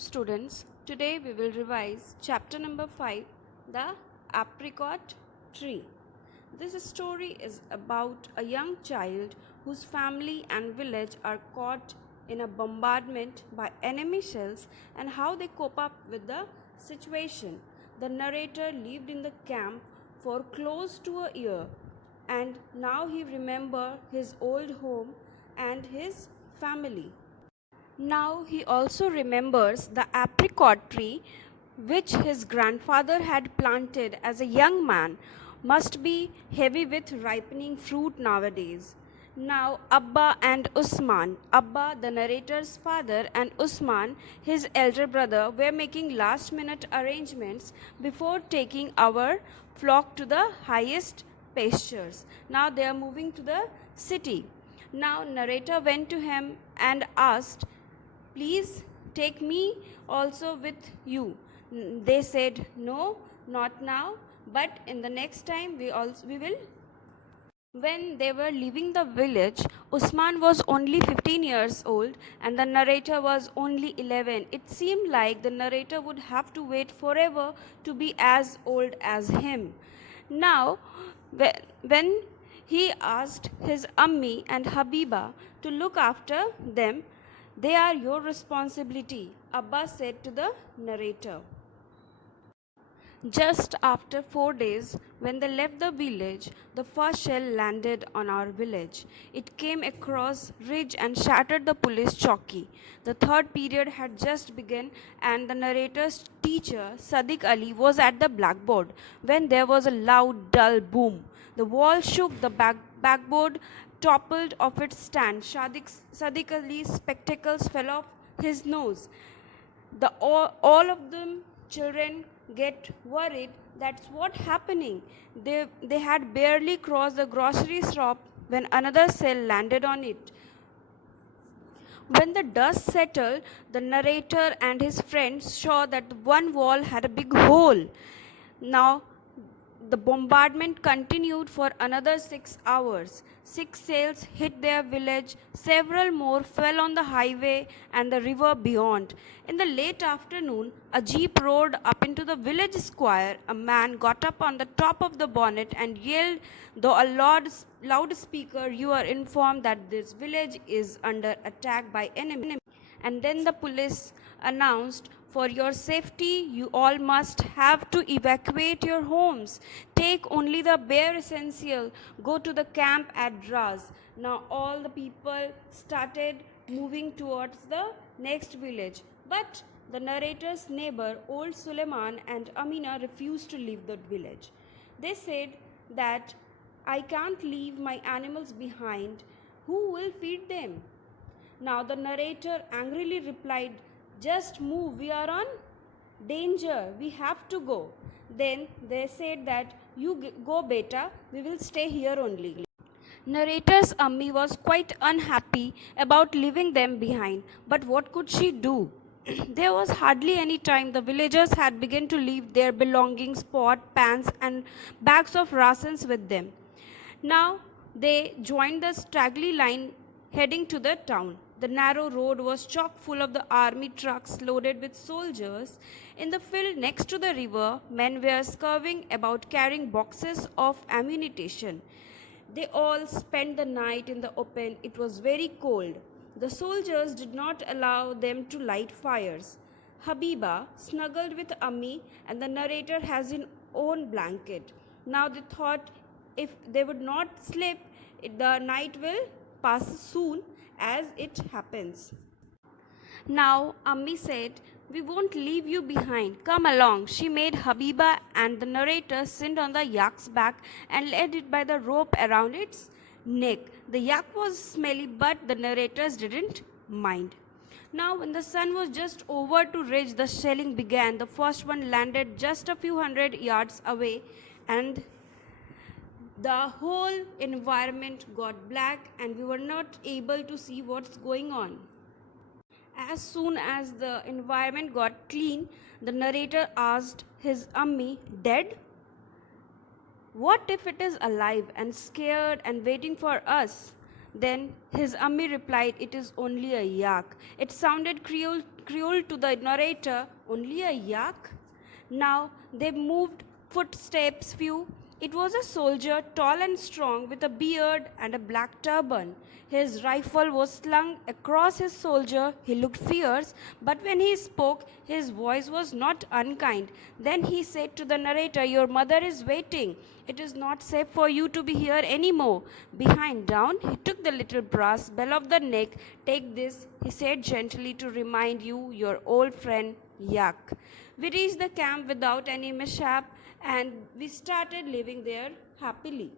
students. Today we will revise chapter number 5, The Apricot Tree. This story is about a young child whose family and village are caught in a bombardment by enemy shells and how they cope up with the situation. The narrator lived in the camp for close to a year, and now he remembers his old home and his family. Now he also remembers the apricot tree which his grandfather had planted as a young man must be heavy with ripening fruit nowadays. Now Abba and Usman, Abba the narrator's father and Usman his elder brother were making last minute arrangements before taking our flock to the highest pastures. Now they are moving to the city. Now narrator went to him and asked, "Please take me also with you." They said, "No, not now, but in the next time we will." When they were leaving the village, Usman was only 15 years old and the narrator was only 11. It seemed like the narrator would have to wait forever to be as old as him. Now, when he asked his Ammi and Habiba to look after them, "They are your responsibility," Abba said to the narrator. Just after 4 days, when they left the village, the first shell landed on our village. It came across ridge and shattered the police chowki. The third period had just begun, and the narrator's teacher, Sadiq Ali, was at the blackboard when there was a loud, dull boom. The wall shook, the backboard toppled off its stand. Sadiq Ali's spectacles fell off his nose. All of them children get worried. That's what happening. They had barely crossed the grocery shop when another cell landed on it. When the dust settled, the narrator and his friends saw that one wall had a big hole. Now the bombardment continued for another 6 hours. 6 shells hit their village, several more fell on the highway and the river beyond. In the late afternoon, a jeep roared up into the village square. A man got up on the top of the bonnet and yelled, though a loudspeaker, "You are informed that this village is under attack by enemy." And then the police announced, "For your safety, you all must have to evacuate your homes. Take only the bare essential. Go to the camp at Draz." Now all the people started moving towards the next village. But the narrator's neighbor, old Suleiman and Amina, refused to leave the village. They said that, "I can't leave my animals behind. Who will feed them?" Now the narrator angrily replied, "Just move, we are on danger, we have to go." Then they said that, "You go beta, we will stay here only." Narrator's Ammi was quite unhappy about leaving them behind, but what could she do? There was hardly any time. The villagers had begun to leave their belongings, pot, pans, and bags of rations with them. Now they joined the straggly line heading to the town. The narrow road was chock full of the army trucks loaded with soldiers. In the field next to the river, men were scurrying about carrying boxes of ammunition. They all spent the night in the open. It was very cold. The soldiers did not allow them to light fires. Habiba snuggled with Ammi, and the narrator has his own blanket. Now they thought if they would not sleep, the night will pass soon, as it happens. Now Ammi said, "We won't leave you behind. Come along." She made Habiba and the narrator sit on the yak's back and led it by the rope around its neck. The yak was smelly, but the narrators didn't mind. Now when the sun was just over to ridge, the shelling began. The first one landed just a few hundred yards away, and the whole environment got black and we were not able to see what's going on. As soon as the environment got clean, the narrator asked his Ammi, "Dead? What if it is alive and scared and waiting for us?" Then his Ammi replied, "It is only a yak." It sounded cruel to the narrator, only a yak? Now they moved footsteps few. It was a soldier, tall and strong, with a beard and a black turban. His rifle was slung across his shoulder. He looked fierce, but when he spoke, his voice was not unkind. Then he said to the narrator, "Your mother is waiting. It is not safe for you to be here anymore." Behind down, he took the little brass bell of the neck. "Take this," he said gently, "to remind you, your old friend Yak." We reached the camp without any mishap and we started living there happily.